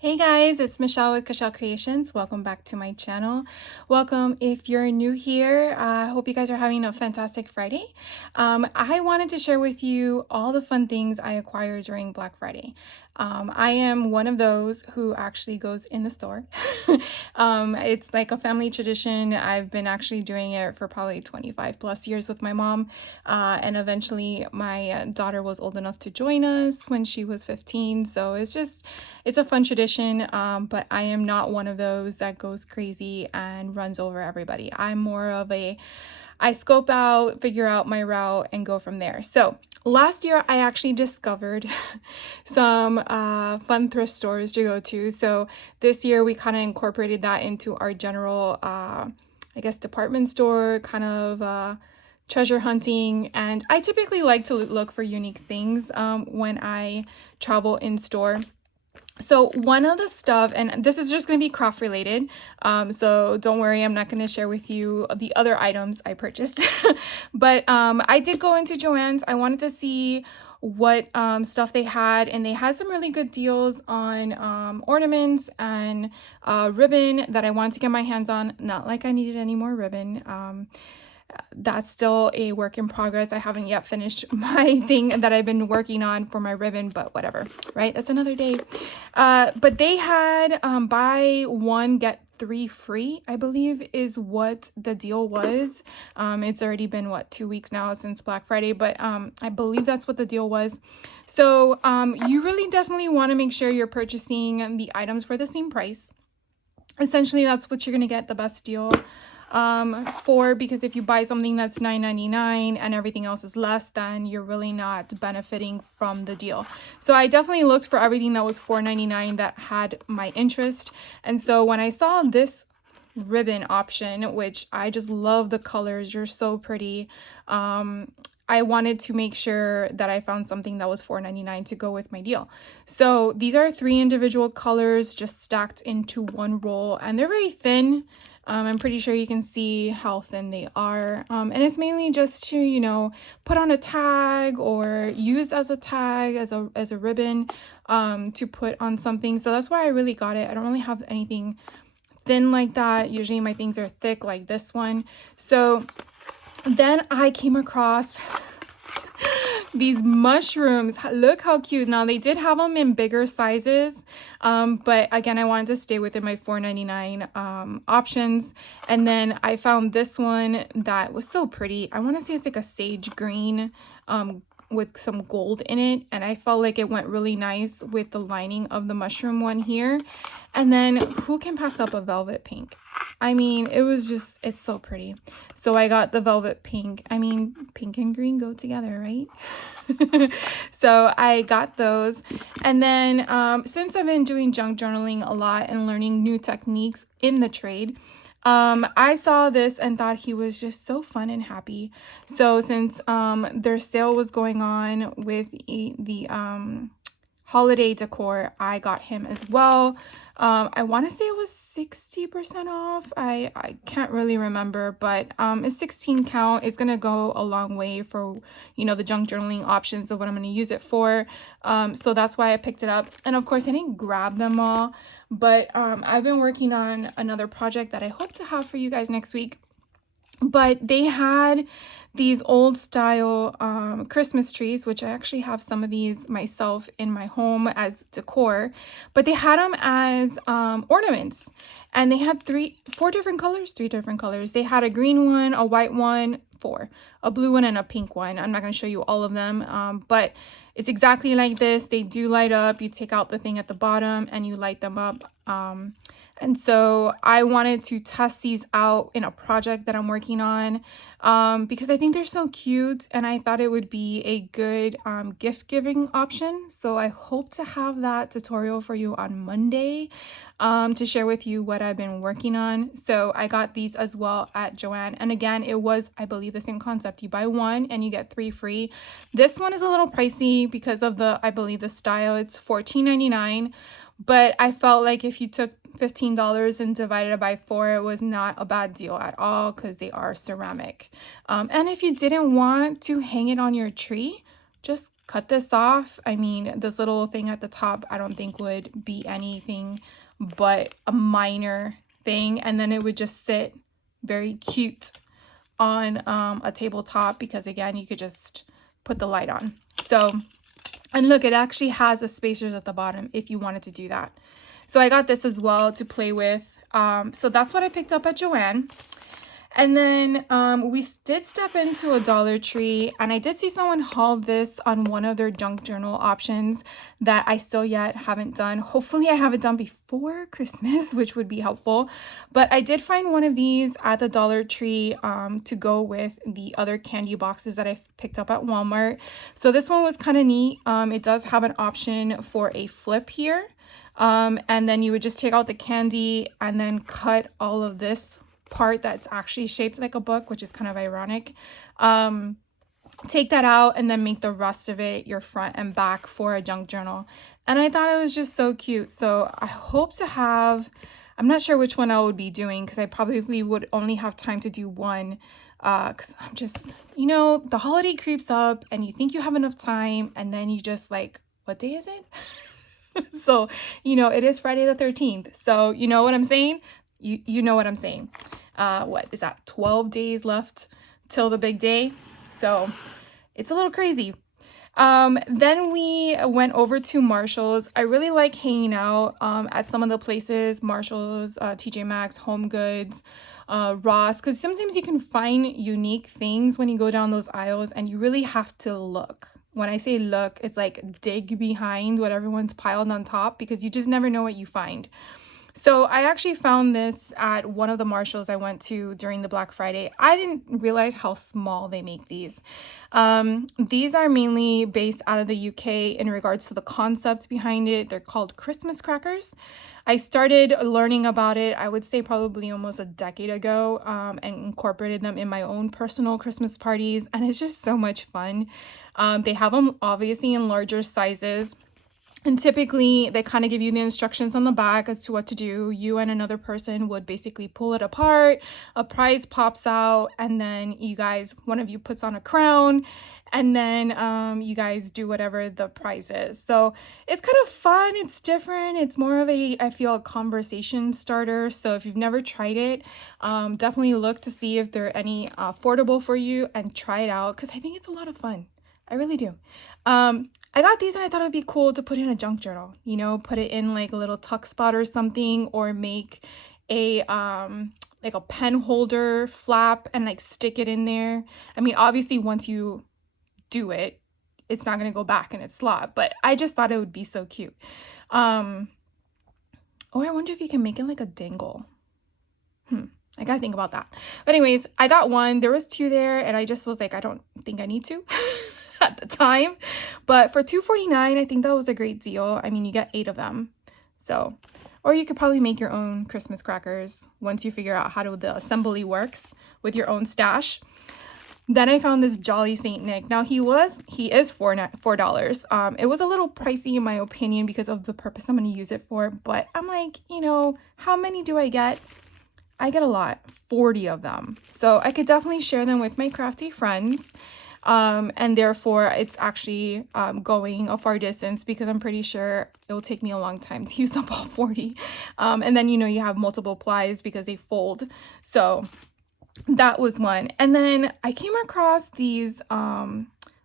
Hey guys, it's Michelle with Cashel Creations. Welcome back to my channel. Welcome if you're new here. I hope you guys are having a fantastic Friday. I wanted to share with you all the fun things I acquired during Black Friday. I am one of those who actually goes in the store. It's like a family tradition. I've been actually doing it for probably 25 plus years with my mom. And eventually my daughter was old enough to join us when she was 15. So it's a fun tradition, but I am not one of those that goes crazy and runs over everybody. I'm more of I scope out, figure out my route, and go from there. So last year, I actually discovered some fun thrift stores to go to. So this year, we kind of incorporated that into our general, I guess, department store kind of treasure hunting. And I typically like to look for unique things when I travel in store. So one of the stuff, and this is just going to be craft related, so don't worry, I'm not going to share with you the other items I purchased. But I did go into Joann's. I wanted to see what stuff they had, and they had some really good deals on ornaments and ribbon that I wanted to get my hands on. Not like I needed any more ribbon. That's still a work in progress. I haven't yet finished my thing that I've been working on for my ribbon, but whatever, right? That's another day. But they had buy one, get three free, I believe is what the deal was. It's already been, 2 weeks now since Black Friday, but I believe that's what the deal was. So you really definitely want to make sure you're purchasing the items for the same price. Essentially, that's what you're going to get the best deal for, because if you buy something that's $9.99 and everything else is less, then you're really not benefiting from the deal. So I definitely looked for everything that was $4.99 that had my interest. And so when I saw this ribbon option, which I just love the colors, you're so pretty, I wanted to make sure that I found something that was $4.99 to go with my deal. So these are 3 individual colors just stacked into one roll, and they're very thin. I'm pretty sure you can see how thin they are. And it's mainly just to, put on a tag or use as a tag, as a ribbon, to put on something. So that's why I really got it. I don't really have anything thin like that. Usually my things are thick like this one. So then I came across these mushrooms. Look how cute. Now they did have them in bigger sizes, but again, I wanted to stay within my $4.99 options. And then I found this one that was so pretty. I want to say it's like a sage green with some gold in it, and I felt like it went really nice with the lining of the mushroom one here. And then who can pass up a velvet pink? I mean, it's so pretty. So I got the velvet pink. I mean, pink and green go together, right? So I got those. And then since I've been doing junk journaling a lot and learning new techniques in the trade, I saw this and thought he was just so fun and happy. So since their sale was going on with the holiday decor, I got him as well. I want to say it was 60% off. I can't really remember, but it's 16 count. It's going to go a long way for, the junk journaling options of what I'm going to use it for. So that's why I picked it up. And of course, I didn't grab them all, but I've been working on another project that I hope to have for you guys next week. But they had these old style Christmas trees, which I actually have some of these myself in my home as decor, but they had them as ornaments, and they had three different colors. They had a green one, a white one, a blue one, and a pink one. I'm not going to show you all of them, but it's exactly like this. They do light up. You take out the thing at the bottom and you light them up. And so I wanted to test these out in a project that I'm working on because I think they're so cute, and I thought it would be a good gift giving option. So I hope to have that tutorial for you on Monday to share with you what I've been working on. So I got these as well at Joann. And again, it was, I believe, the same concept. You buy one and you get 3 free. This one is a little pricey because of I believe the style. It's $14.99. But I felt like if you took $15 and divided it by 4, it was not a bad deal at all because they are ceramic. And if you didn't want to hang it on your tree, just cut this off. I mean, this little thing at the top, I don't think would be anything but a minor thing. And then it would just sit very cute on a tabletop because again, you could just put the light on. So, and look, it actually has the spacers at the bottom if you wanted to do that. So I got this as well to play with. So that's what I picked up at Joann. And then we did step into a Dollar Tree, and I did see someone haul this on one of their junk journal options that I still yet haven't done. Hopefully I have it done before Christmas, which would be helpful. But I did find one of these at the Dollar Tree to go with the other candy boxes that I picked up at Walmart. So this one was kind of neat. It does have an option for a flip here. And then you would just take out the candy and then cut all of this part that's actually shaped like a book, which is kind of ironic. Take that out and then make the rest of it your front and back for a junk journal. And I thought it was just so cute. So I hope to have, I'm not sure which one I would be doing because I probably would only have time to do one. Because I'm just, you know, the holiday creeps up and you think you have enough time and then you just like, what day is it? So, you know, it is Friday the 13th. So you know what I'm saying? You know what I'm saying. What is that? 12 days left till the big day. So it's a little crazy. Then we went over to Marshall's. I really like hanging out at some of the places, Marshall's, TJ Maxx, Home Goods, Ross, because sometimes you can find unique things when you go down those aisles and you really have to look. When I say look, it's like dig behind what everyone's piled on top because you just never know what you find. So I actually found this at one of the Marshalls I went to during the Black Friday. I didn't realize how small they make these. These are mainly based out of the UK in regards to the concept behind it. They're called Christmas crackers. I started learning about it, I would say probably almost a decade ago, and incorporated them in my own personal Christmas parties. And it's just so much fun. They have them obviously in larger sizes. And typically, they kind of give you the instructions on the back as to what to do. You and another person would basically pull it apart. A prize pops out, and then you guys, one of you puts on a crown, and then you guys do whatever the prize is. So it's kind of fun. It's different. It's more of a, I feel, a conversation starter. So if you've never tried it, definitely look to see if they're any affordable for you and try it out because I think it's a lot of fun. I really do. I got these and I thought it would be cool to put in a junk journal, you know, put it in like a little tuck spot or something, or make a like a pen holder flap and like stick it in there. I mean, obviously once you do it, it's not going to go back in its slot, but I just thought it would be so cute. Oh, I wonder if you can make it like a dangle. I gotta think about that. But anyways, I got one. There was two there and I just was like, I don't think I need to. At the time, but for $2.49 I think that was a great deal. I mean, you get 8 of them, so, or you could probably make your own Christmas crackers once you figure out how the assembly works with your own stash. Then I found this Jolly Saint Nick. Now he is $4. It was a little pricey in my opinion because of the purpose I'm going to use it for, but I'm like, you know, how many do I get? I get a lot, 40 of them, so I could definitely share them with my crafty friends. And therefore it's actually going a far distance because I'm pretty sure it will take me a long time to use up all 40. And then, you know, you have multiple plies because they fold. So that was one. And then I came across these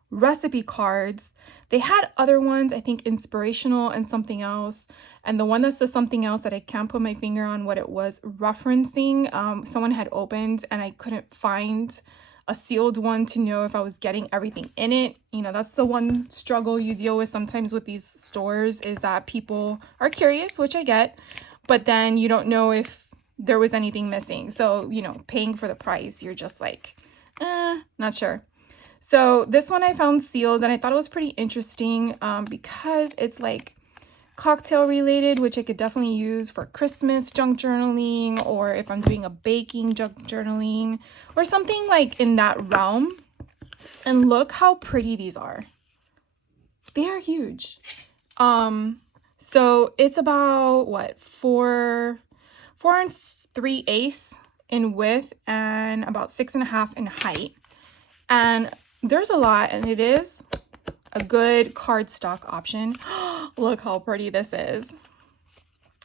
recipe cards. They had other ones, I think inspirational and something else. And the one that says something else that I can't put my finger on what it was referencing, someone had opened and I couldn't find a sealed one to know if I was getting everything in it. You know, that's the one struggle you deal with sometimes with these stores is that people are curious, which I get, but then you don't know if there was anything missing. So, you know, paying for the price, you're just like, not sure. So this one I found sealed and I thought it was pretty interesting because it's like cocktail related, which I could definitely use for Christmas junk journaling, or if I'm doing a baking junk journaling or something like in that realm. And look how pretty these are. They are huge. So it's about what, 4 3/8 in width and about 6.5 in height. And there's a lot, and it is a good cardstock option. Look how pretty this is.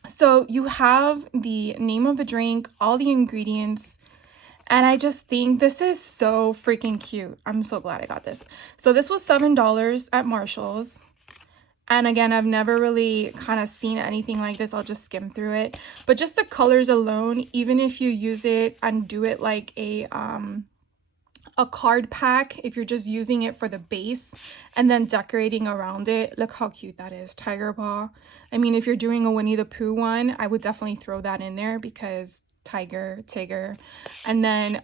So you have the name of the drink, all the ingredients, and I just think this is so freaking cute. I'm so glad I got this. So this was $7 at Marshall's. And again, I've never really kind of seen anything like this. I'll just skim through it. But just the colors alone, even if you use it and do it like a card pack, if you're just using it for the base and then decorating around it, look how cute that is. Tiger paw. I mean, if you're doing a Winnie the Pooh one, I would definitely throw that in there because tiger, Tigger, and then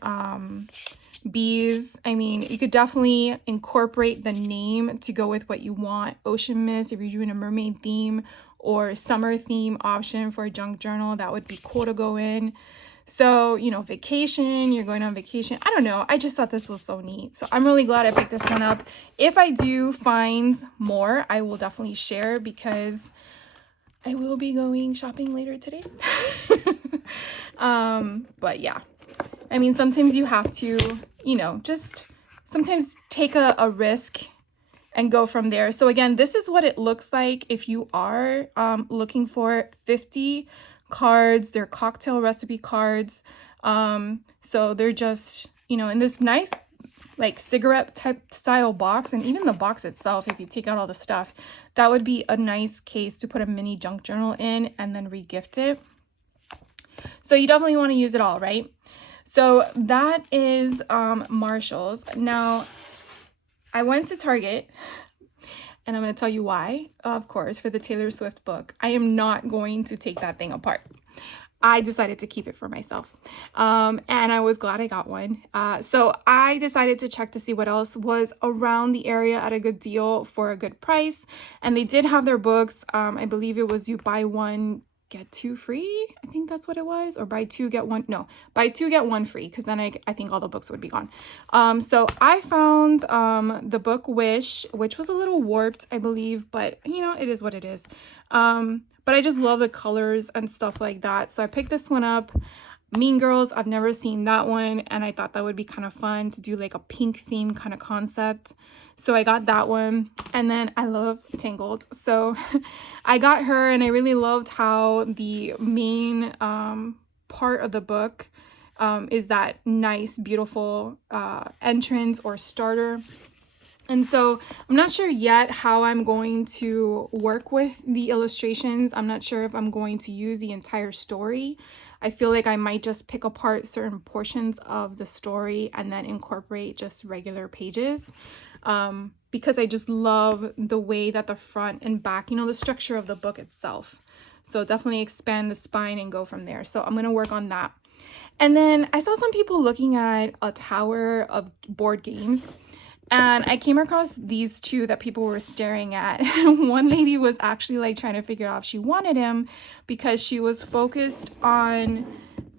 bees. I mean, you could definitely incorporate the name to go with what you want. Ocean Mist, if you're doing a mermaid theme or summer theme option for a junk journal, that would be cool to go in. So, you know, vacation, you're going on vacation. I don't know. I just thought this was so neat. So I'm really glad I picked this one up. If I do find more, I will definitely share because I will be going shopping later today. But yeah, I mean, sometimes you have to, you know, just sometimes take a risk and go from there. So again, this is what it looks like if you are looking for 50 cards. They're cocktail recipe cards. So they're just, you know, in this nice like cigarette type style box, and even the box itself, if you take out all the stuff, that would be a nice case to put a mini junk journal in and then re-gift it. So you definitely want to use it all, right? So that is Marshall's. Now I went to Target, and I'm going to tell you why. Of course, for the Taylor Swift book, I am not going to take that thing apart. I decided to keep it for myself. And I was glad I got one. So I decided to check to see what else was around the area at a good deal for a good price. And they did have their books. I believe it was you buy one, get two free. I think that's what it was. Or buy two, get one. No, buy two, get one free. Because then I think all the books would be gone. So I found the book Wish, which was a little warped, I believe. But, you know, it is what it is. But I just love the colors and stuff like that. So I picked this one up. Mean Girls, I've never seen that one. And I thought that would be kind of fun to do like a pink theme kind of concept. So I got that one. And then I love Tangled. So I got her, and I really loved how the main part of the book is that nice, beautiful entrance or starter. And so I'm not sure yet how I'm going to work with the illustrations. I'm not sure if I'm going to use the entire story. I feel like I might just pick apart certain portions of the story and then incorporate just regular pages. Because I just love the way that the front and back, you know, the structure of the book itself. So definitely expand the spine and go from there. So I'm going to work on that. And then I saw some people looking at a tower of board games. And I came across these two that people were staring at. One lady was actually like trying to figure out if she wanted him because she was focused on,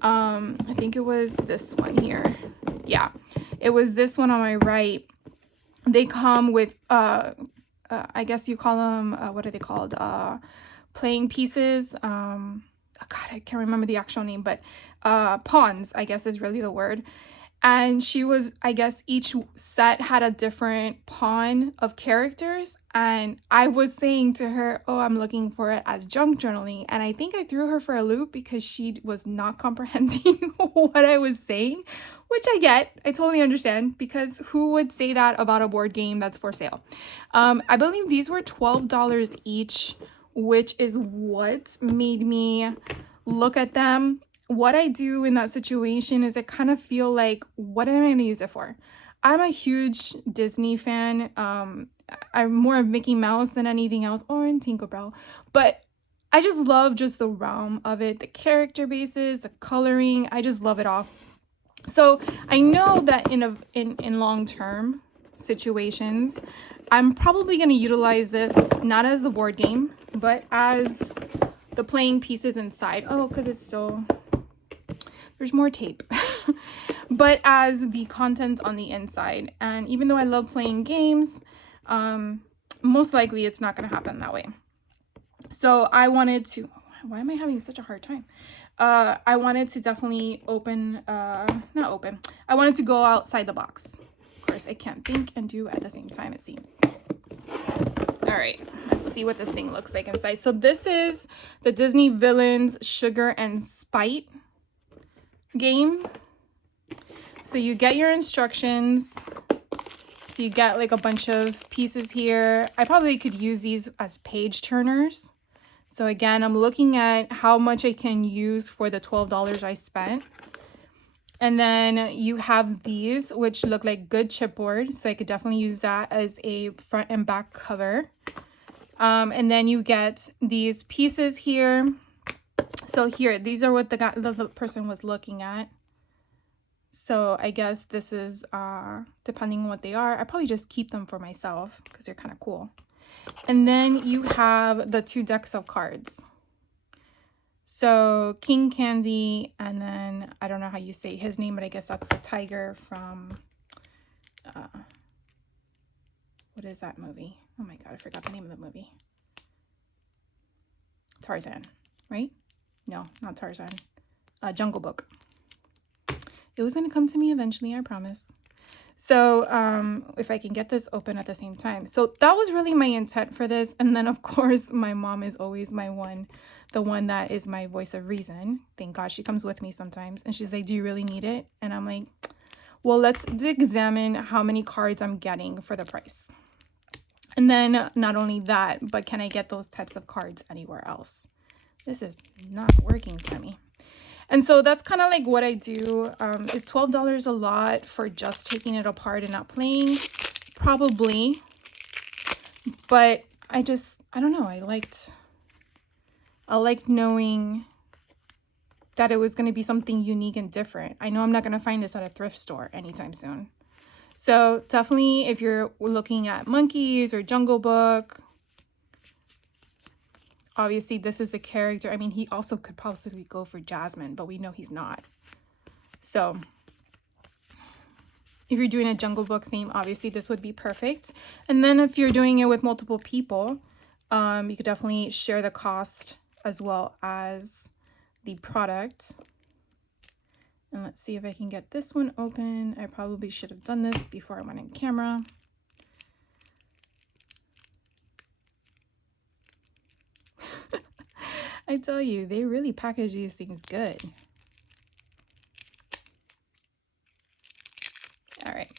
I think it was this one here. Yeah, it was this one on my right. They come with, I guess you call them, what are they called? Playing pieces. Oh God, I can't remember the actual name, but pawns, I guess is really the word. And she was, I guess each set had a different pawn of characters. And I was saying to her, oh, I'm looking for it as junk journaling. And I think I threw her for a loop because she was not comprehending what I was saying, which I get. I totally understand, because who would say that about a board game that's for sale? I believe these were $12 each, which is what made me look at them. What I do in that situation is I kind of feel like, what am I going to use it for? I'm a huge Disney fan. I'm more of Mickey Mouse than anything else, or in Tinkerbell. But I just love just the realm of it, the character bases, the coloring. I just love it all. So I know that in long-term situations, I'm probably going to utilize this not as the board game, but as the playing pieces inside. Oh, because it's still... there's more tape. But as the content on the inside. And even though I love playing games, most likely it's not going to happen that way. So I wanted to... why am I having such a hard time? I wanted to definitely I wanted to go outside the box. Of course, I can't think and do at the same time, it seems. All right, let's see what this thing looks like inside. So this is the Disney Villains Sugar and Spite game. So you get your instructions. So you get like a bunch of pieces here. I probably could use these as page turners. So again, I'm looking at how much I can use for the $12 I spent. And then you have these, which look like good chipboard. So I could definitely use that as a front and back cover. And then you get these pieces here. So here, these are what the person was looking at. So I guess this is, depending on what they are, I probably just keep them for myself because they're kind of cool. And then you have the 2 decks of cards. So King Candy, and then I don't know how you say his name, but I guess that's the tiger from, what is that movie? Oh my God, I forgot the name of the movie. Tarzan, right? No, not Tarzan. Jungle Book. It was going to come to me eventually, I promise. So if I can get this open at the same time. So that was really my intent for this. And then, of course, my mom is always the one that is my voice of reason. Thank God she comes with me sometimes. And she's like, do you really need it? And I'm like, well, let's examine how many cards I'm getting for the price. And then not only that, but can I get those types of cards anywhere else? This is not working, Tammy. And so that's kind of like what I do. Is $12 a lot for just taking it apart and not playing? Probably. But I don't know. I liked knowing that it was going to be something unique and different. I know I'm not going to find this at a thrift store anytime soon. So definitely if you're looking at Monkeys or Jungle Book, obviously this is a character. I mean, he also could possibly go for Jasmine, but we know he's not. So if you're doing a Jungle Book theme, obviously this would be perfect. And then if you're doing it with multiple people, you could definitely share the cost as well as the product. And let's see if I can get this one open. I probably should have done this before I went in camera. I tell you, they really package these things good. All right.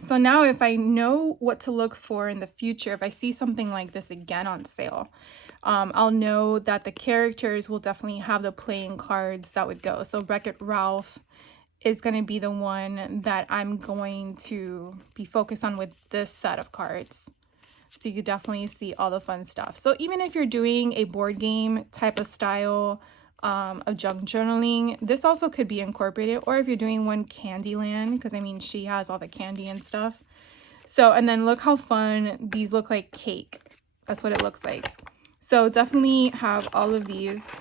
So now if I know what to look for in the future, if I see something like this again on sale, I'll know that the characters will definitely have the playing cards that would go. So Wreck-It Ralph is going to be the one that I'm going to be focused on with this set of cards. So you could definitely see all the fun stuff. So even if you're doing a board game type of style of junk journaling, this also could be incorporated. Or if you're doing one Candyland, because I mean, she has all the candy and stuff. So, and then look how fun these look like cake. That's what it looks like. So definitely have all of these.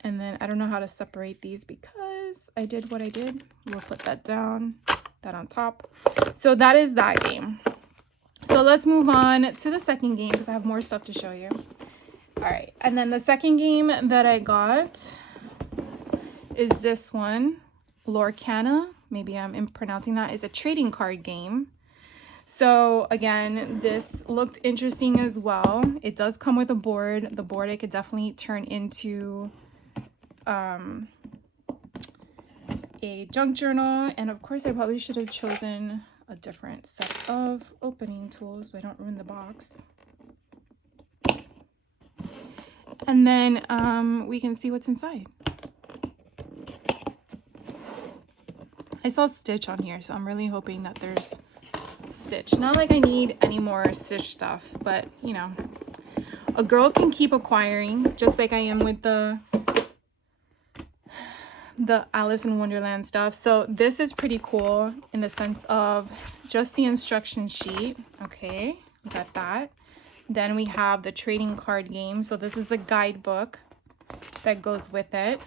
And then I don't know how to separate these because I did what I did. We'll put that down, that on top. So that is that game. So let's move on to the second game because I have more stuff to show you. All right. And then the second game that I got is this one, Lorcana. Maybe I'm pronouncing that. Is a trading card game. So again, this looked interesting as well. It does come with a board. The board I could definitely turn into a junk journal. And of course, I probably should have chosen a different set of opening tools so I don't ruin the box. And then we can see what's inside. I saw Stitch on here, so I'm really hoping that there's Stitch. Not like I need any more Stitch stuff, but you know, a girl can keep acquiring, just like I am with the Alice in Wonderland stuff. So this is pretty cool in the sense of just the instruction sheet. Okay, we got that. Then we have the trading card game. So this is the guidebook that goes with it.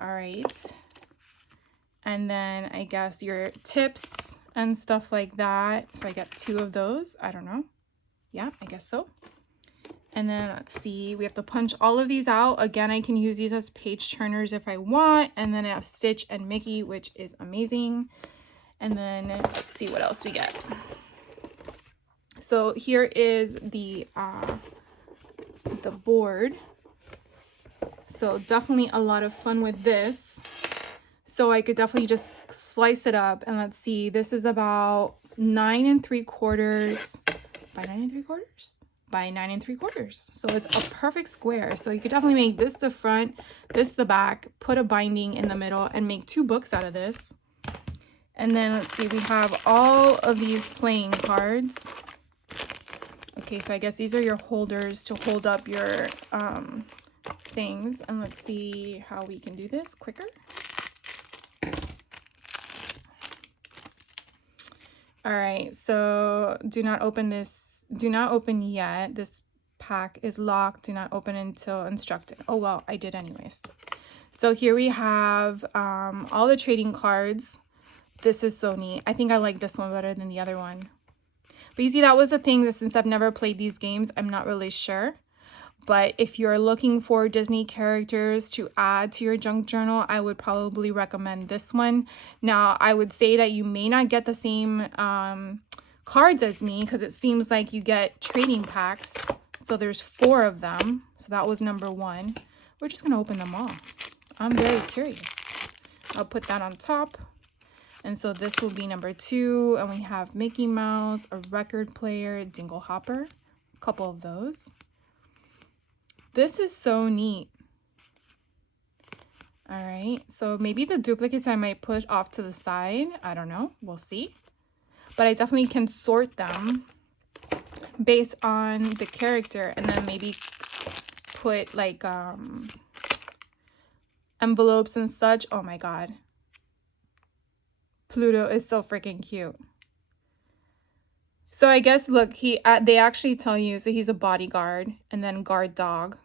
All right. And then I guess your tips and stuff like that. So I got 2 of those. I don't know. Yeah, I guess so. And then let's see, we have to punch all of these out. Again, I can use these as page turners if I want. And then I have Stitch and Mickey, which is amazing. And then let's see what else we get. So here is the board. So definitely a lot of fun with this. So I could definitely just slice it up, and let's see, this is about 9 3/4 by 9 3/4 by 9 3/4. So it's a perfect square. So you could definitely make this the front, this the back, put a binding in the middle, and make 2 books out of this. And then let's see, we have all of these playing cards. Okay, so I guess these are your holders to hold up your things. And let's see how we can do this quicker. All right, so do not open this. Do not open yet. This pack is locked. Do not open until instructed. Oh, well, I did anyways. So here we have all the trading cards. This is so neat. I think I like this one better than the other one. But you see, that was the thing, that since I've never played these games, I'm not really sure. But if you're looking for Disney characters to add to your junk journal, I would probably recommend this one. Now, I would say that you may not get the same cards as me, because it seems like you get trading packs. So there's 4 of them. So that was number 1. We're just going to open them all. I'm very curious. I'll put that on top. And so this will be number 2. And we have Mickey Mouse, a record player, Dingle Hopper, a couple of those. This is so neat. All right, so maybe the duplicates I might put off to the side. I don't know, we'll see. But I definitely can sort them based on the character, and then maybe put like envelopes and such. Oh my God. Pluto is so freaking cute. So I guess, look, they actually tell you, so he's a bodyguard and then guard dog.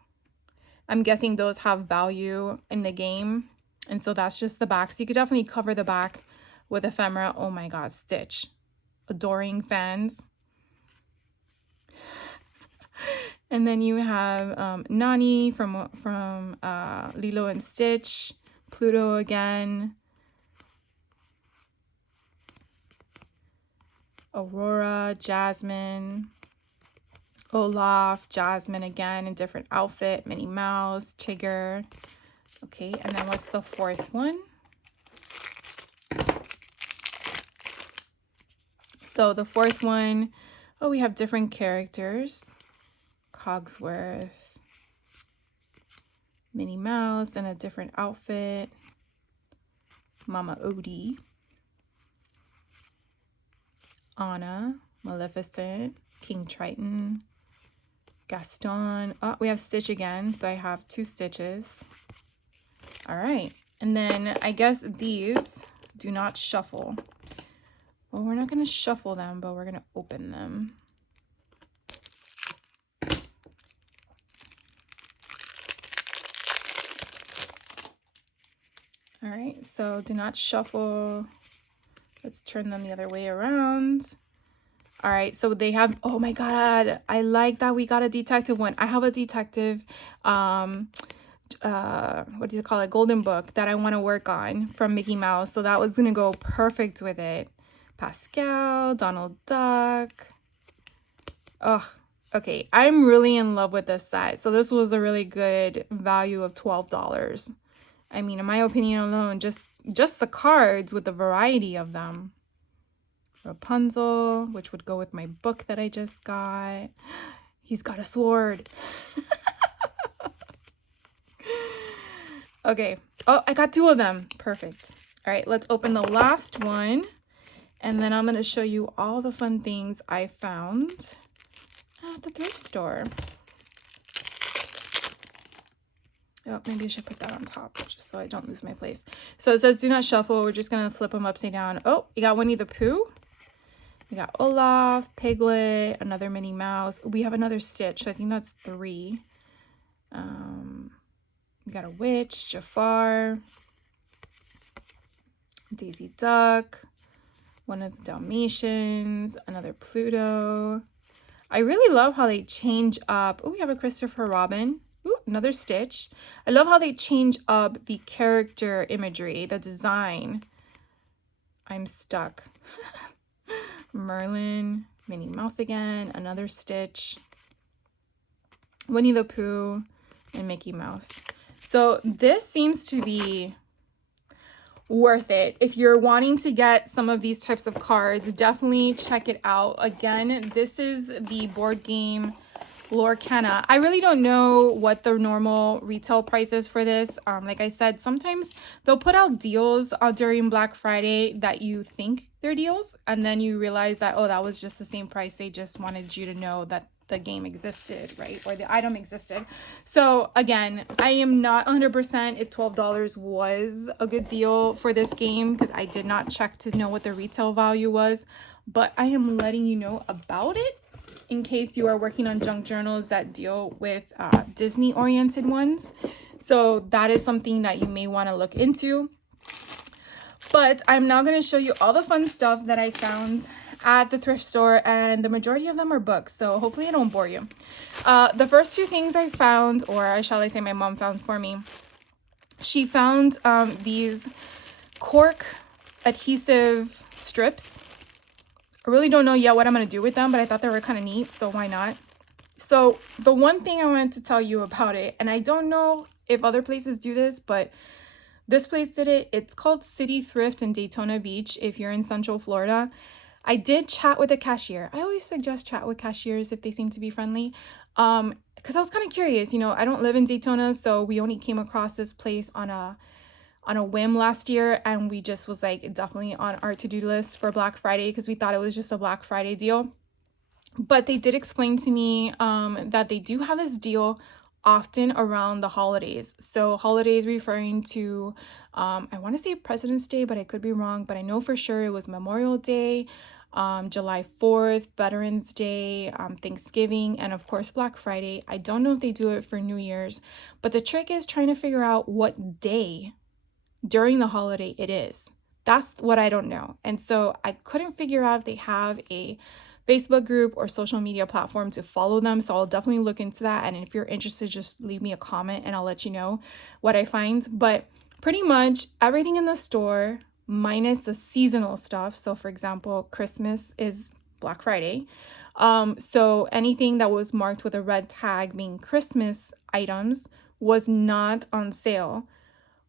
I'm guessing those have value in the game. And so that's just the back. So you could definitely cover the back with ephemera. Oh my God, Stitch. Adoring fans. And then you have Nani from Lilo and Stitch. Pluto again. Aurora, Jasmine, Olaf, Jasmine again in different outfit, Minnie Mouse, Tigger. Okay, and then what's the 4th one? So the 4th one, oh, we have different characters. Cogsworth, Minnie Mouse in a different outfit, Mama Odie, Anna, Maleficent, King Triton, Gaston. Oh, we have Stitch again, so I have 2 Stitches. All right, and then I guess these do not shuffle. Well, we're not going to shuffle them, but we're going to open them. All right, so do not shuffle. Let's turn them the other way around. All right, so they have, oh my God, I like that we got a detective one. I have a detective, what do you call it, golden book that I want to work on from Mickey Mouse. So that was going to go perfect with it. Pascal, Donald Duck. Oh, okay. I'm really in love with this set. So this was a really good value of $12. I mean, in my opinion alone, just the cards with the variety of them. Rapunzel, which would go with my book that I just got. He's got a sword. Okay. Oh, I got 2 of them. Perfect. All right, let's open the last one. And then I'm going to show you all the fun things I found at the thrift store. Oh, maybe I should put that on top just so I don't lose my place. So it says do not shuffle. We're just going to flip them upside down. Oh, you got Winnie the Pooh. We got Olaf, Piglet, another Minnie Mouse. We have another Stitch. So I think that's 3. We got a witch, Jafar, Daisy Duck, one of the Dalmatians, another Pluto, I really love how they change up. Oh, we have a Christopher Robin. Ooh, another Stitch. I love how they change up the character imagery, the design. I'm stuck. Merlin, Minnie Mouse again, another Stitch, Winnie the Pooh, and Mickey Mouse. So this seems to be worth it. If you're wanting to get some of these types of cards, definitely check it out. Again, this is the board game Lorcana. I really don't know what the normal retail price is for this. Like I said, sometimes they'll put out deals during Black Friday that you think they're deals, and then you realize that, oh, that was just the same price. They just wanted you to know that the game existed, right? Or the item existed. So again, I am not 100% if $12 was a good deal for this game, because I did not check to know what the retail value was, but I am letting you know about it in case you are working on junk journals that deal with Disney oriented ones. So that is something that you may want to look into. But I'm now going to show you all the fun stuff that I found at the thrift store, and the majority of them are books, so hopefully I don't bore you. The first two things I found, or shall I say my mom found for me, she found these cork adhesive strips. I really don't know yet what I'm going to do with them, but I thought they were kind of neat, so why not? So the one thing I wanted to tell you about it, and I don't know if other places do this, but this place did it. It's called City Thrift in Daytona Beach if you're in Central Florida. I did chat with a cashier. I always suggest chat with cashiers if they seem to be friendly. Because I was kind of curious, you know, I don't live in Daytona, so we only came across this place on a whim last year, and we just was like definitely on our to-do list for Black Friday because we thought it was just a Black Friday deal. But they did explain to me that they do have this deal often around the holidays. So holidays referring to I want to say President's Day, but I could be wrong, but I know for sure it was Memorial Day, July 4th, Veterans Day, Thanksgiving, and of course Black Friday. I don't know if they do it for New Year's, but the trick is trying to figure out what day during the holiday it is. That's what I don't know. And so I couldn't figure out if they have a Facebook group or social media platform to follow them. So I'll definitely look into that. And if you're interested, just leave me a comment and I'll let you know what I find. But pretty much everything in the store, minus the seasonal stuff. So for example, Christmas is Black Friday. So anything that was marked with a red tag being Christmas items was not on sale.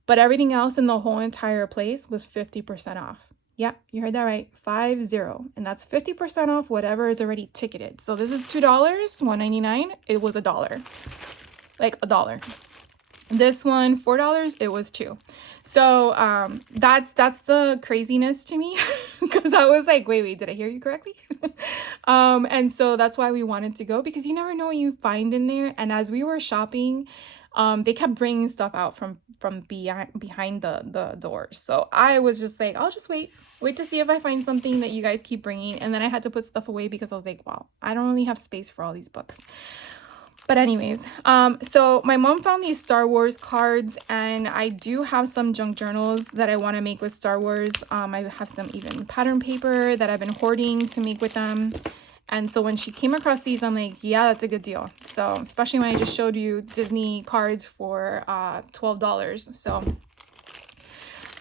But everything else in the whole entire place was 50% off. Yep, you heard that right, 50. And that's 50% off whatever is already ticketed. So this is $2, $1.99. It was $1. Like $1. This one, $4, it was $2. So that's the craziness to me, because I was like, wait, did I hear you correctly? And so that's why we wanted to go, because you never know what you find in there. And as we were shopping, they kept bringing stuff out from behind the doors. So I was just like, I'll just wait to see if I find something that you guys keep bringing. And then I had to put stuff away because I was like, wow, I don't really have space for all these books. But anyways, so my mom found these Star Wars cards, and I do have some junk journals that I want to make with Star Wars. I have some even pattern paper that I've been hoarding to make with them. And so when she came across these, I'm like, yeah, that's a good deal. So especially when I just showed you Disney cards for $12. So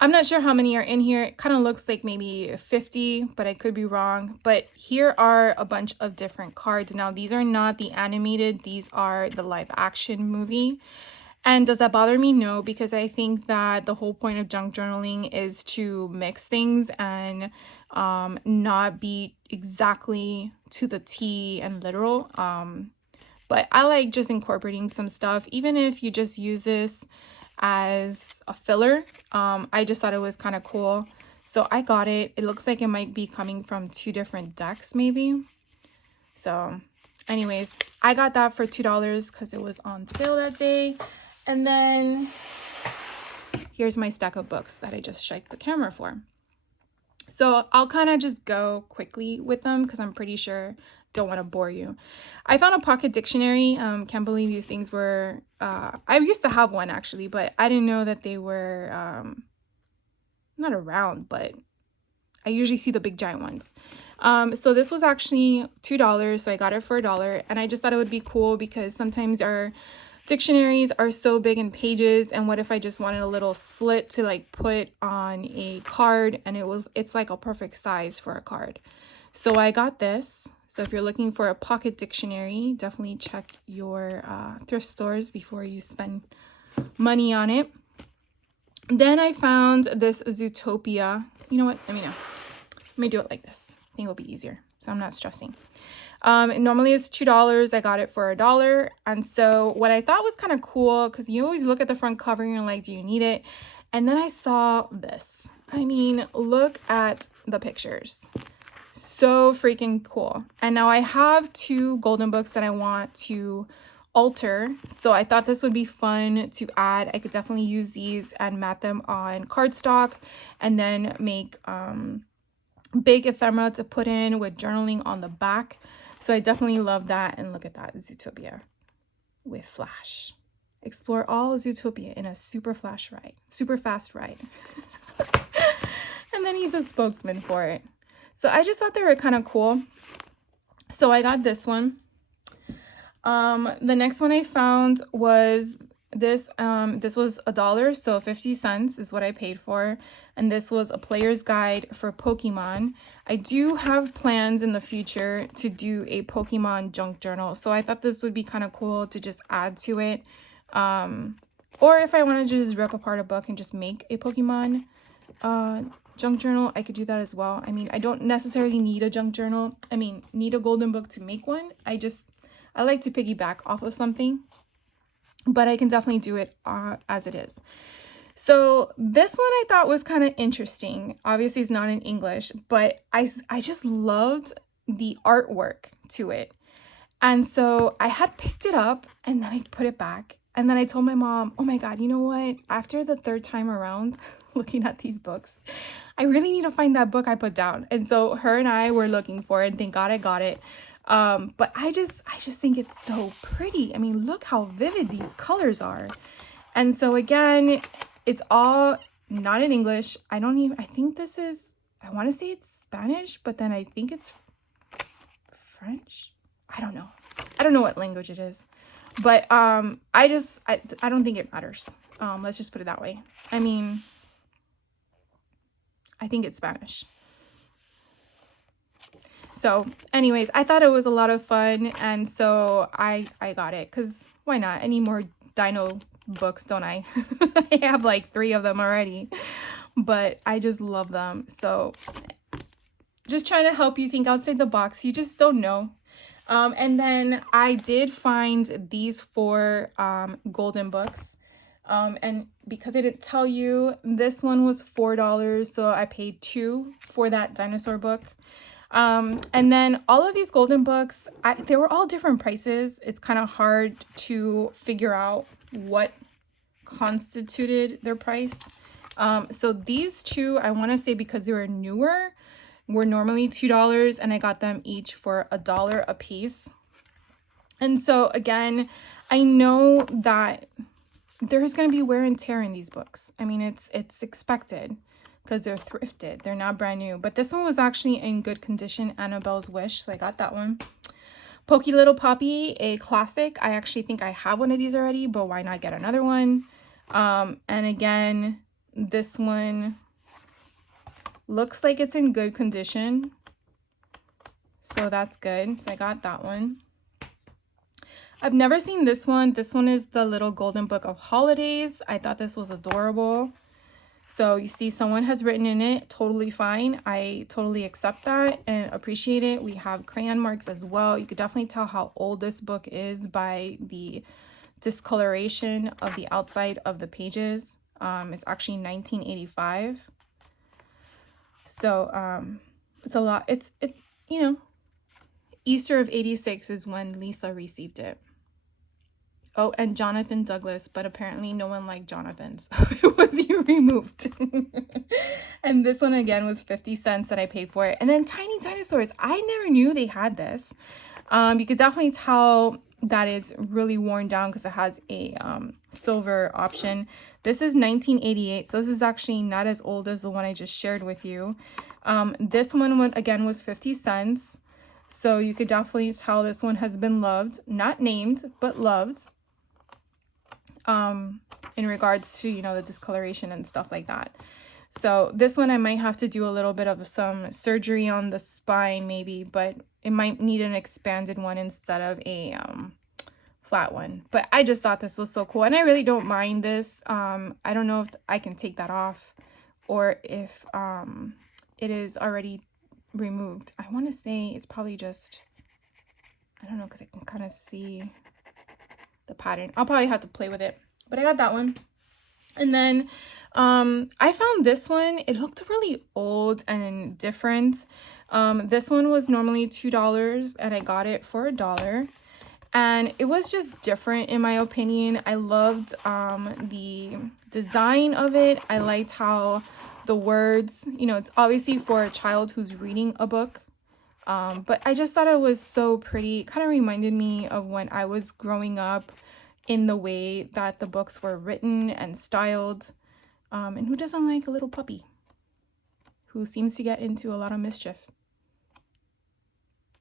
I'm not sure how many are in here. It kind of looks like maybe 50, but I could be wrong. But here are a bunch of different cards. Now, these are not the animated. These are the live action movie. And does that bother me? No, because I think that the whole point of junk journaling is to mix things and not be exactly to the T and literal. But I like just incorporating some stuff, even if you just use this as a filler. I just thought it was kind of cool, so I got it. It looks like it might be coming from 2 different decks maybe. So anyways, I got that for $2 because it was on sale that day. And then here's my stack of books that I just shiked the camera for. So I'll kind of just go quickly with them because I'm pretty sure don't want to bore you. I found a pocket dictionary. Can't believe these things were, I used to have one actually, but I didn't know that they were not around, but I usually see the big giant ones. So this was actually $2, so I got it for $1, and I just thought it would be cool because sometimes our dictionaries are so big in pages, and what if I just wanted a little slit to like put on a card, and it's like a perfect size for a card. So I got this. So if you're looking for a pocket dictionary, definitely check your thrift stores before you spend money on it. Then I found this Zootopia. You know what? Let me do it like this. I think it'll be easier, so I'm not stressing. Normally it's $2. I got it for $1. And so what I thought was kind of cool, because you always look at the front cover and you're like, do you need it? And then I saw this. I mean, look at the pictures. So freaking cool. And now I have 2 golden books that I want to alter, so I thought this would be fun to add. I could definitely use these and mat them on cardstock, and then make big ephemera to put in with journaling on the back. So I definitely love that. And look at that, Zootopia with Flash. Explore all Zootopia in a super fast ride. And then he's a spokesman for it. So I just thought they were kind of cool. So I got this one. The next one I found was this. This was $1, so 50 cents is what I paid for. And this was a player's guide for Pokemon. I do have plans in the future to do a Pokemon junk journal, so I thought this would be kind of cool to just add to it. Or if I want to just rip apart a book and just make a Pokemon junk journal, I could do that as well. I mean, I don't necessarily need a junk journal. I mean, need a golden book to make one. I like to piggyback off of something, but I can definitely do it as it is. So this one I thought was kind of interesting. Obviously it's not in English, but I just loved the artwork to it. And so I had picked it up and then I put it back. And then I told my mom, oh my God, you know what? After the 3rd time around looking at these books, I really need to find that book I put down. And so her and I were looking for it, and thank God I got it. But I just think it's so pretty. I mean, look how vivid these colors are. And so again, it's all not in English. I think this is, I want to say it's Spanish, but then I think it's French. I don't know what language it is, but I don't think it matters. Let's just put it that way. I mean, I think it's Spanish. So anyways, I thought it was a lot of fun, and so I got it, because why not? I need more dino books, don't I? I have like 3 of them already, but I just love them. So just trying to help you think outside the box. You just don't know. And then I did find these 4 golden books. And because I didn't tell you, this one was $4, so I paid $2 for that dinosaur book. And then all of these golden books, they were all different prices. It's kind of hard to figure out what constituted their price. So these 2, I want to say, because they were newer, were normally $2, and I got them each for $1 a piece. And so again, I know that there's going to be wear and tear in these books. I mean, it's expected, because they're thrifted. They're not brand new. But this one was actually in good condition, Annabelle's Wish, so I got that one. Pokey Little Puppy, a classic. I actually think I have one of these already, but why not get another one? And again, this one looks like it's in good condition, so that's good. So I got that one. I've never seen this one. This one is the Little Golden Book of Holidays. I thought this was adorable. So you see someone has written in it, totally fine. I totally accept that and appreciate it. We have crayon marks as well. You could definitely tell how old this book is by the discoloration of the outside of the pages. It's actually 1985. So it's a lot. You know, Easter of 86 is when Lisa received it. Oh, and Jonathan Douglas, but apparently no one liked Jonathan, so it was removed. And this one again was 50 cents that I paid for it. And then Tiny Dinosaurs, I never knew they had this. You could definitely tell that is really worn down because it has a silver option. This is 1988, so this is actually not as old as the one I just shared with you. This one again was 50 cents. So you could definitely tell this one has been loved, not named, but loved. In regards to, you know, the discoloration and stuff like that. So this one I might have to do a little bit of some surgery on the spine maybe, but it might need an expanded one instead of a flat one. But I just thought this was so cool, and I really don't mind this. I don't know if I can take that off or if it is already removed. I want to say it's probably just, I don't know, because I can kind of see the pattern. I'll probably have to play with it, but I got that one. And then I found this one. It looked really old and different. This one was normally $2 and I got it for $1. And it was just different in my opinion. I loved the design of it. I liked how the words, you know, it's obviously for a child who's reading a book. But I just thought it was so pretty. It kind of reminded me of when I was growing up in the way that the books were written and styled. And who doesn't like a little puppy who seems to get into a lot of mischief?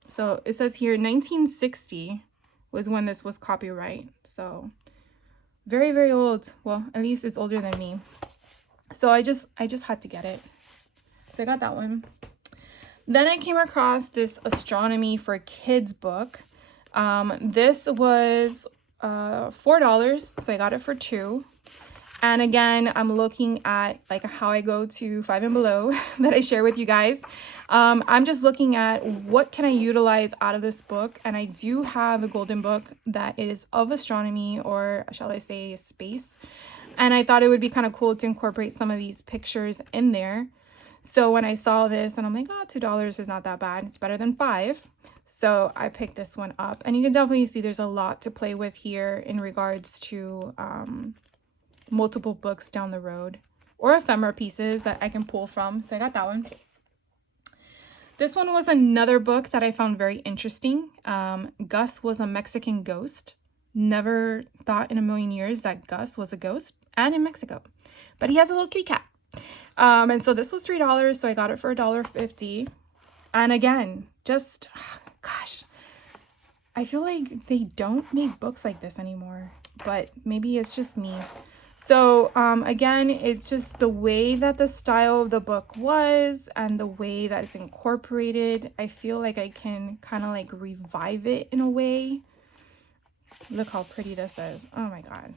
So it says here 1960 was when this was copyright. So very, very old. Well, at least it's older than me. So I just had to get it. So I got that one. Then I came across this astronomy for kids book. This was $4, so I got it for $2. And again, I'm looking at like how I go to Five and Below that I share with you guys. I'm just looking at what can I utilize out of this book, and I do have a golden book that is of astronomy, or shall I say space, and I thought it would be kind of cool to incorporate some of these pictures in there. So when I saw this and I'm like, oh, $2 is not that bad, it's better than $5. So I picked this one up, and you can definitely see there's a lot to play with here in regards to multiple books down the road or ephemera pieces that I can pull from. So I got that one. This one was another book that I found very interesting. Gus was a Mexican ghost. Never thought in a million years that Gus was a ghost and in Mexico, but he has a little kitty cat. And so this was $3, so I got it for $1.50. And again, just gosh, I feel like they don't make books like this anymore, but maybe it's just me. So again, it's just the way that the style of the book was and the way that it's incorporated. I feel like I can kind of like revive it in a way. Look how pretty this is. Oh my God.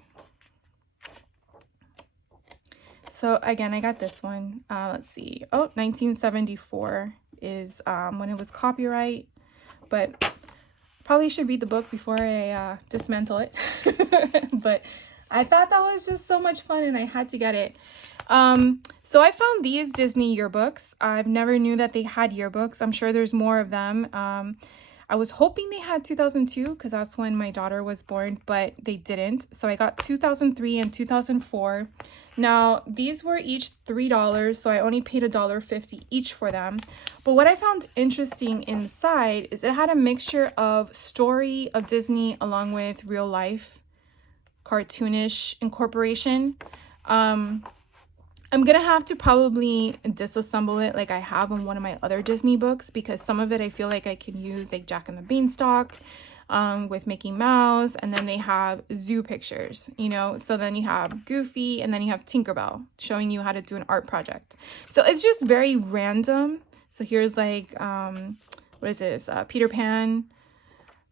So again, I got this one. Let's see. Oh, 1974 is when it was copyright, but probably should read the book before I dismantle it. But I thought that was just so much fun and I had to get it. So I found these Disney yearbooks. I've never knew that they had yearbooks. I'm sure there's more of them. I was hoping they had 2002 because that's when my daughter was born, but they didn't. So I got 2003 and 2004. Now, these were each $3, so I only paid $1.50 each for them. But what I found interesting inside is it had a mixture of story of Disney along with real life, cartoonish incorporation. I'm gonna have to probably disassemble it like I have on one of my other Disney books, because some of it I feel like I can use, like Jack and the Beanstalk with Mickey Mouse, and then they have zoo pictures, you know, so then you have Goofy, and then you have Tinkerbell showing you how to do an art project. So it's just very random. So here's like what is this, Peter Pan.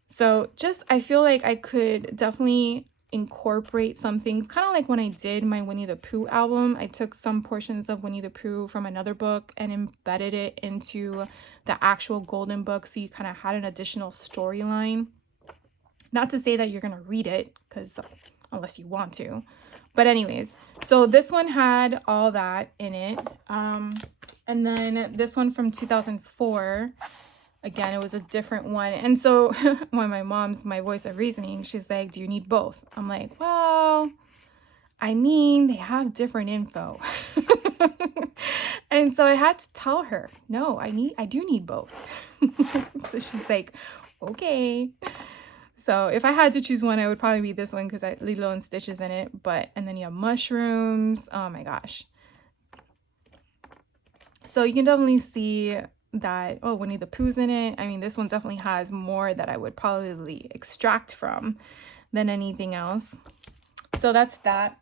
So just I feel like I could definitely incorporate some things, kind of like when I did my Winnie the Pooh album. I took some portions of Winnie the Pooh from another book and embedded it into the actual golden book, so you kind of had an additional storyline. Not to say that you're gonna read it, because unless you want to, but anyways, so this one had all that in it. And then this one from 2004, again, it was a different one. And so when my voice of reasoning, she's like, do you need both? I'm like, well, I mean, they have different info. And so I had to tell her, no, I do need both. So she's like, okay. So if I had to choose one, it would probably be this one because Lilo and Stitch is in it. But, and then you have mushrooms. Oh my gosh. So you can definitely see that, oh, Winnie the Pooh's in it. I mean, this one definitely has more that I would probably extract from than anything else. So that's that.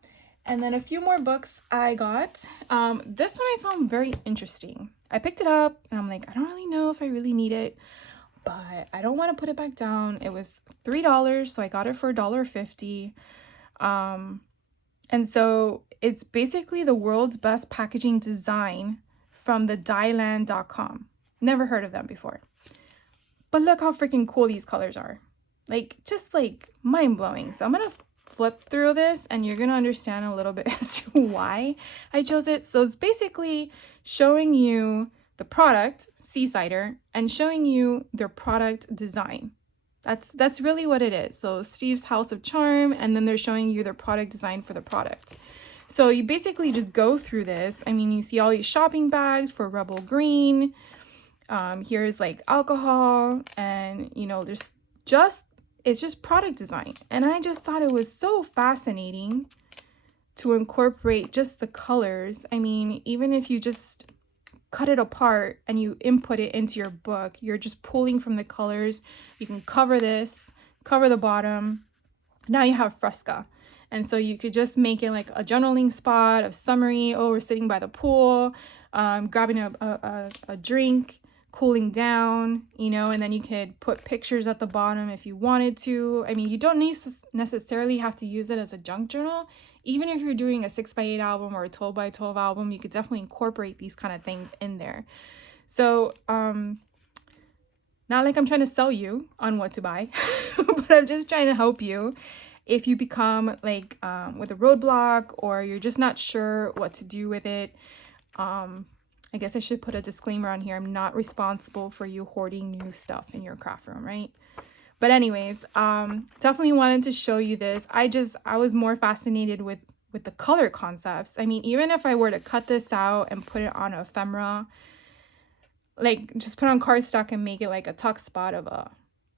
And then a few more books I got. This one I found very interesting. I picked it up and I'm like, I don't really know if I really need it, but I don't want to put it back down. It was $3, so I got it for $1.50. And so it's basically the world's best packaging design from the dyeland.com. Never heard of them before. But look how freaking cool these colors are. Like, just like mind-blowing. So I'm going to flip through this and you're going to understand a little bit as to why I chose it. So it's basically showing you the product, Seasider, and showing you their product design. That's really what it is. So Steve's House of Charm, and then they're showing you their product design for the product. So you basically just go through this. I mean, you see all these shopping bags for Rebel Green. Here's like alcohol, and you know, it's just product design. And I just thought it was so fascinating to incorporate just the colors. I mean, even if you just cut it apart and you input it into your book, you're just pulling from the colors. You can cover this, cover the bottom. Now you have Fresca. And so you could just make it like a journaling spot, a summary. Oh, we're sitting by the pool, grabbing a drink, cooling down, you know, and then you could put pictures at the bottom if you wanted to. I mean, you don't necessarily have to use it as a junk journal. Even if you're doing a 6x8 album or a 12x12 album, you could definitely incorporate these kind of things in there. So, not like I'm trying to sell you on what to buy, but I'm just trying to help you if you become like with a roadblock, or you're just not sure what to do with it. I guess I should put a disclaimer on here. I'm not responsible for you hoarding new stuff in your craft room, right? But anyways, definitely wanted to show you this. I was more fascinated with the color concepts. I mean, even if I were to cut this out and put it on an ephemera, like just put on cardstock and make it like a tuck spot of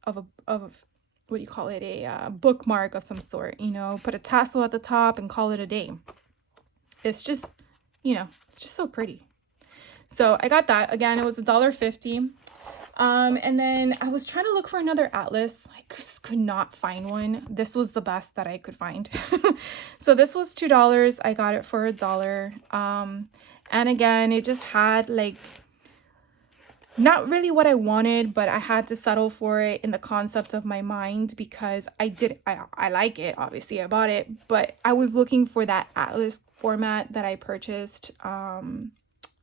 what do you call it, a bookmark of some sort, you know, put a tassel at the top and call it a day. It's just, you know, it's just so pretty. So I got that. Again, it was $1.50. And then I was trying to look for another atlas. I just could not find one. This was the best that I could find. So this was $2. I got it for $1. And again, it just had like not really what I wanted, but I had to settle for it in the concept of my mind, because I like it. Obviously I bought it, but I was looking for that atlas format that I purchased,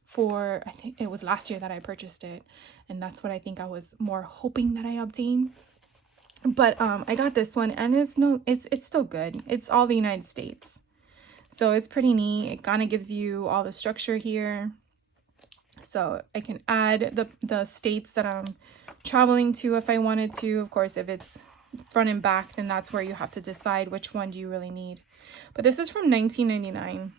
for, I think it was last year that I purchased it. And that's what I think I was more hoping that I obtained. But I got this one, and it's still good. It's all the United States. So it's pretty neat. It kind of gives you all the structure here. So I can add the states that I'm traveling to if I wanted to. Of course, if it's front and back, then that's where you have to decide which one do you really need. But this is from 1999.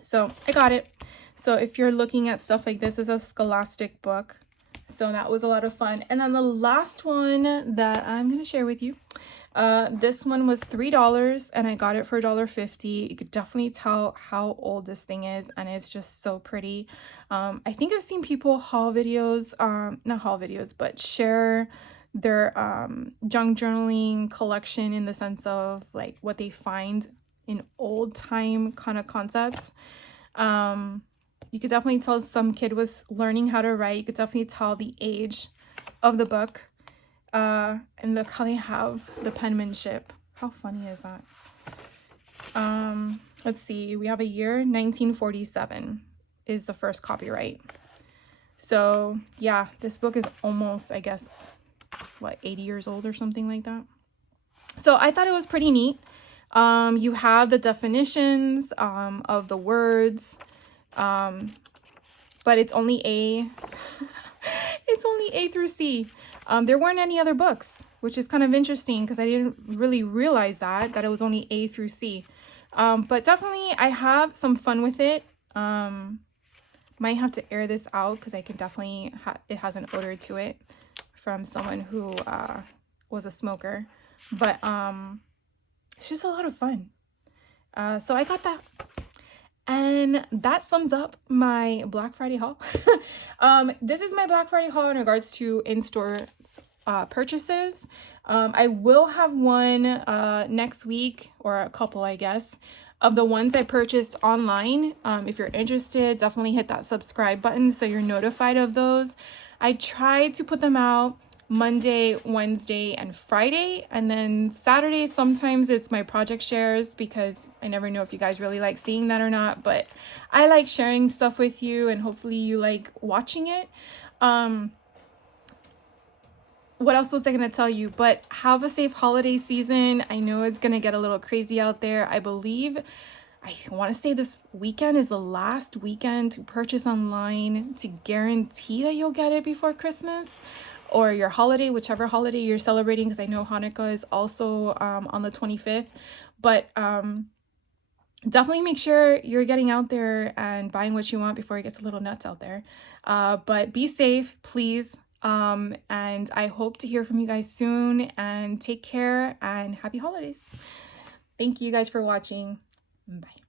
So I got it. So if you're looking at stuff like this, it's a Scholastic book. So that was a lot of fun. And then the last one that I'm going to share with you, this one was $3 and I got it for $1.50. You could definitely tell how old this thing is, and it's just so pretty. I think I've seen people haul videos, not haul videos, but share their junk journaling collection in the sense of like what they find in old time kind of concepts. You could definitely tell some kid was learning how to write. You could definitely tell the age of the book. And look how they have the penmanship. How funny is that? Let's see. We have a year, 1947 is the first copyright. So yeah, this book is almost, I guess, what, 80 years old or something like that. So I thought it was pretty neat. You have the definitions of the words. But it's only A. It's only A through C. There weren't any other books, which is kind of interesting because I didn't really realize that it was only A through C. But definitely I have some fun with it. Might have to air this out because I can definitely, it has an odor to it from someone who was a smoker, but it's just a lot of fun. So I got that. And that sums up my Black Friday haul. This is my Black Friday haul in regards to in-store purchases. I will have one next week, or a couple, I guess, of the ones I purchased online. If you're interested, definitely hit that subscribe button so you're notified of those. I tried to put them out Monday, Wednesday, and Friday, and then Saturday sometimes it's my project shares, because I never know if you guys really like seeing that or not, but I like sharing stuff with you, and hopefully you like watching it. What else was I going to tell you? But have a safe holiday season. I know it's going to get a little crazy out there. I want to say this weekend is the last weekend to purchase online to guarantee that you'll get it before Christmas or your holiday, whichever holiday you're celebrating, because I know Hanukkah is also on the 25th. But definitely make sure you're getting out there and buying what you want before it gets a little nuts out there. But be safe, please. And I hope to hear from you guys soon, and take care and happy holidays. Thank you guys for watching. Bye.